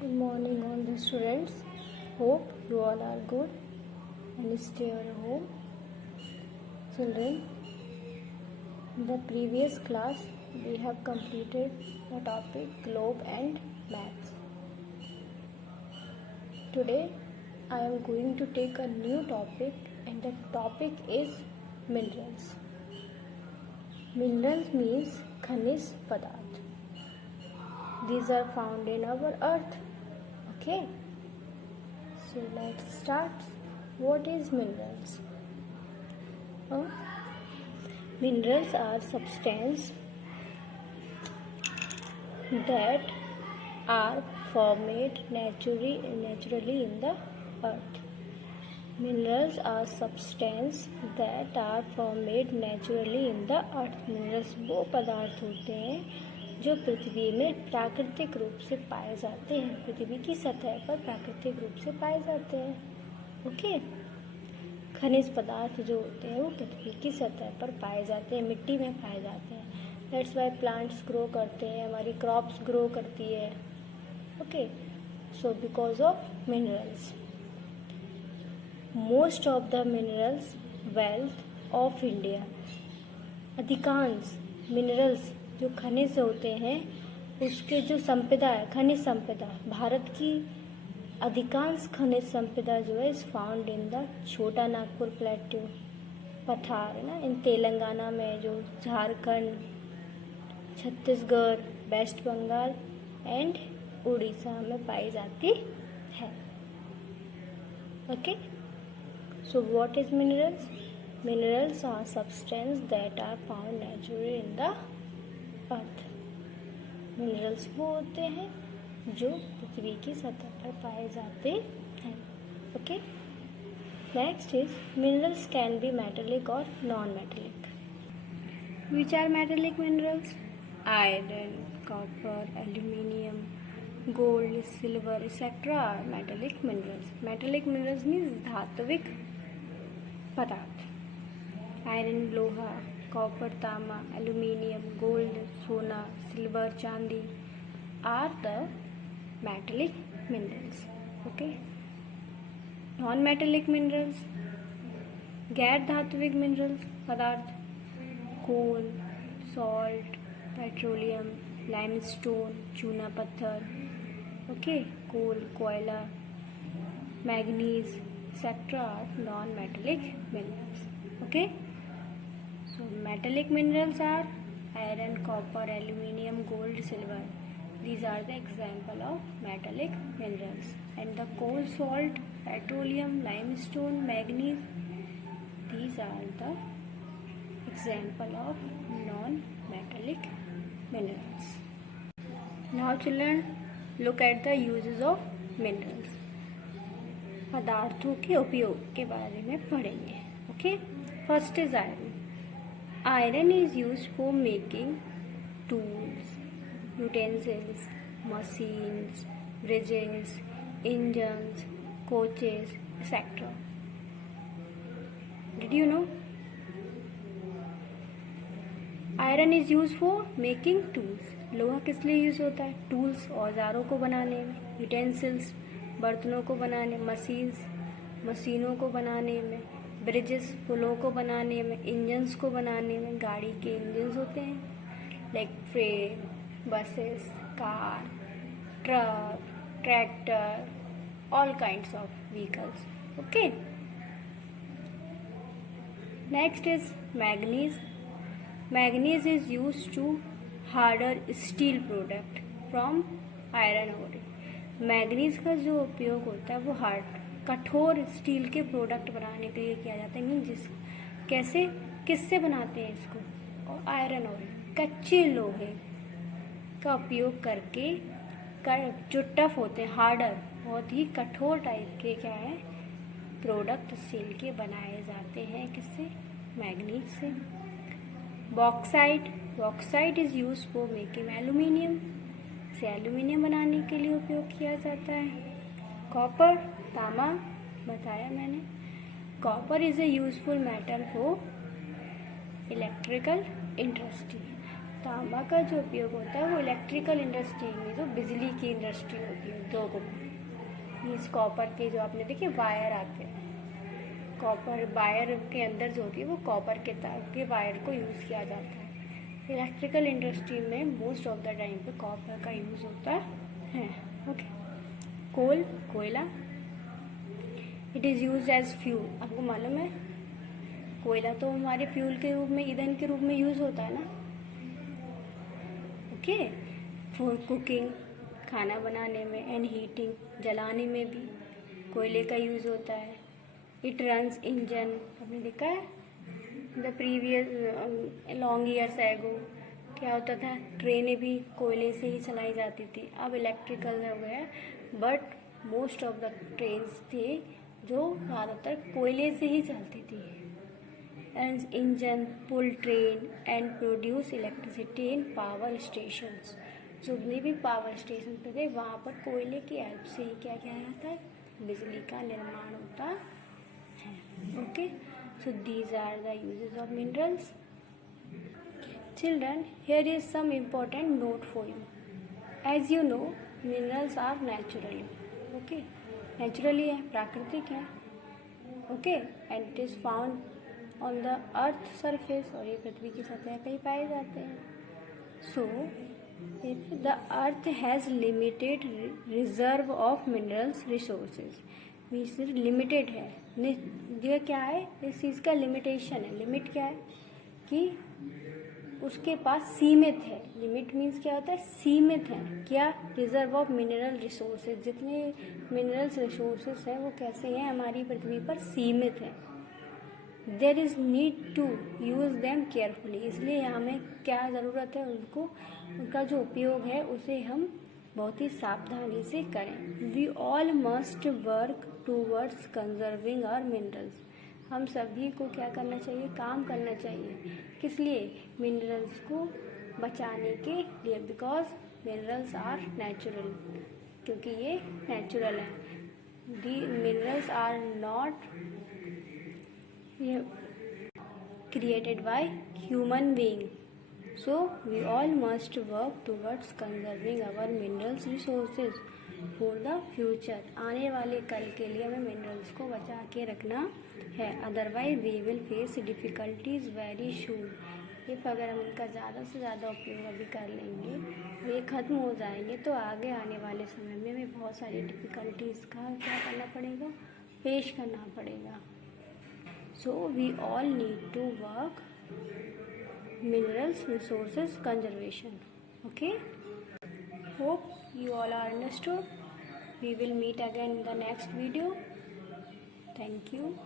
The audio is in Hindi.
Good morning, all the students. Hope you all are good and stay at home. Children, in the previous class, we have completed the topic globe and maps. Today, I am going to take a new topic, and the topic is minerals. Minerals means खनिज पदार्थ. These are found in our earth. Okay, so let's start. What is minerals? Minerals are substances that are formed naturally in the earth. Minerals are substances that are formed naturally in the earth. Minerals वो पदार्थ होते हैं जो पृथ्वी में प्राकृतिक रूप से पाए जाते हैं. पृथ्वी की सतह पर प्राकृतिक रूप से पाए जाते हैं. ओके, खनिज पदार्थ जो होते हैं वो पृथ्वी की सतह पर पाए जाते हैं, मिट्टी में पाए जाते हैं. दैट्स वाई प्लांट्स ग्रो करते हैं, हमारी क्रॉप्स ग्रो करती है. Okay, so because of minerals. Most of the minerals wealth of India. अधिकांश मिनरल्स जो खनिज होते हैं उसके जो संपदा है, खनिज संपदा, भारत की अधिकांश खनिज संपदा जो है इज फाउंड इन द छोटा नागपुर प्लेट्यू पठार है ना, इन तेलंगाना में, जो झारखंड, छत्तीसगढ़, वेस्ट बंगाल एंड उड़ीसा में पाई जाती है. Okay, so what is minerals? Minerals are substance that are found naturally in the earth. Minerals वो होते हैं जो पृथ्वी की सतह पर पाए जाते हैं. Okay, next is minerals can be metallic और non metallic. Which are metallic minerals? Iron, copper, aluminium, gold, silver etcetera are metallic minerals. Metallic minerals means धात्विक पदार्थ. आयरन लोहा, कॉपर तांबा, एल्यूमिनियम, गोल्ड सोना, सिल्वर चांदी are the metallic minerals. Okay, non metallic minerals, गैर धात्विक मिनरल्स पदार्थ, कोल, सॉल्ट, पेट्रोलियम, लाइमस्टोन, चूना पत्थर. ओके, कोल, कोयला, manganese et cetera are non metallic minerals. Okay, so metallic minerals are iron, copper, aluminium, gold, silver. These are the example of metallic minerals. And the coal, salt, petroleum, limestone, manganese, these are the example of non-metallic minerals. Now children, look at the uses of minerals. पदार्थों के उपयोग के बारे में पढ़ेंगे. Okay, first is iron. Iron is used for making tools, utensils, machines, bridges, engines, coaches, etc. Did you know? Iron is used for making tools. लोहा किस लिए यूज होता है? टूल्स, औजारों को बनाने में, यूटेंसिल्स, बर्तनों को बनाने, मशीन्स, मशीनों को बनाने में, ब्रिजेस, पुलों को बनाने में, इंजन्स को बनाने में. गाड़ी के इंजन्स होते हैं like train, buses, car, truck, tractor, all kinds of vehicles. Okay, next is manganese. Manganese is used to harder steel product from iron ore. Manganese का जो उपयोग होता है वो हार्ड, कठोर स्टील के प्रोडक्ट बनाने के लिए किया जाता है. मीन कैसे, किससे बनाते हैं इसको? और आयरन और कच्चे लोहे का उपयोग करके जो टफ होते हैं, हार्डर, बहुत ही कठोर टाइप के क्या है प्रोडक्ट स्टील के बनाए जाते हैं. किससे? मैग्नीज से. Bauxite. Bauxite is use for making aluminium. से एल्यूमिनियम बनाने के लिए उपयोग किया जाता है. कॉपर, तांबा बताया मैंने. Copper is a useful metal for electrical industry. तांबा का जो उपयोग होता है वो इलेक्ट्रिकल इंडस्ट्री में, जो बिजली की इंडस्ट्री होती है, उद्योगों में। मीन्स कॉपर के जो आपने देखे वायर आते हैं, कॉपर वायर के अंदर जो होती है वो कॉपर के वायर को यूज़ किया जाता है। इलेक्ट्रिकल इंडस्ट्री में मोस्ट ऑफ द टाइम पे कॉपर का यूज़ होता है। ओके, कोयला, it is use as fuel. आपको मालूम है कोयला तो हमारे फ्यूल के रूप में, ईंधन के रूप में यूज़ होता है ना। ओके, फॉर कुकिंग, खाना बनाने में, एंड हीटिंग, जलाने में भी कोयले का यूज़ होता है। इट रन्स इंजन, आपने देखा है the previous long years ago क्या होता था, ट्रेनें भी कोयले से ही चलाई जाती थी। अब इलेक्ट्रिकल हो गया, but most of the trains थे जो ज़्यादातर कोयले से ही चलती थी। And engine pull train and produce electricity in power stations. जितने भी पावर स्टेशन पे थे वहाँ पर कोयले की हेल्प से ही क्या किया जाता है, बिजली का निर्माण होता है। Okay, so these are the uses of minerals. Children, here is some important note for you. As you know, minerals are naturally, okay, naturally है, प्राकृतिक है, okay, and it is found on the earth surface, और ये पृथ्वी की सतह पे ही पाए जाते हैं। So if the earth has limited reserve of minerals resources, means limited है, ये क्या है, इस चीज़ का लिमिटेशन है। लिमिट क्या है कि उसके पास सीमित है। लिमिट मीन्स क्या होता है, सीमित है। क्या, रिजर्व ऑफ मिनरल रिसोर्सेज, जितने मिनरल्स रिसोर्सेज हैं वो कैसे हैं, हमारी पृथ्वी पर सीमित है। There is need to use them carefully, इसलिए हमें क्या ज़रूरत है, उनका जो उपयोग है उसे हम बहुत ही सावधानी से करें। We all must work towards conserving our minerals, हम सभी को क्या करना चाहिए, काम करना चाहिए। किस लिए, मिनरल्स को बचाने के लिए, बिकॉज मिनरल्स आर नेचुरल, क्योंकि ये नेचुरल हैं। The minerals are not created by human being, so we all must work towards conserving our minerals resources for the future. आने वाले कल के लिए हमें मिनरल्स को बचा के रखना है, otherwise we will face difficulties very soon. If अगर हम इनका ज़्यादा से ज़्यादा उपयोग अभी कर लेंगे और ये ख़त्म हो जाएंगे तो आगे आने वाले समय में हमें बहुत सारी डिफ़िकल्टीज़ का क्या करना पड़ेगा, फेस करना पड़ेगा। So we all need to work minerals resources conservation. Okay, hope you all are understood. We will meet again in the next video. Thank you.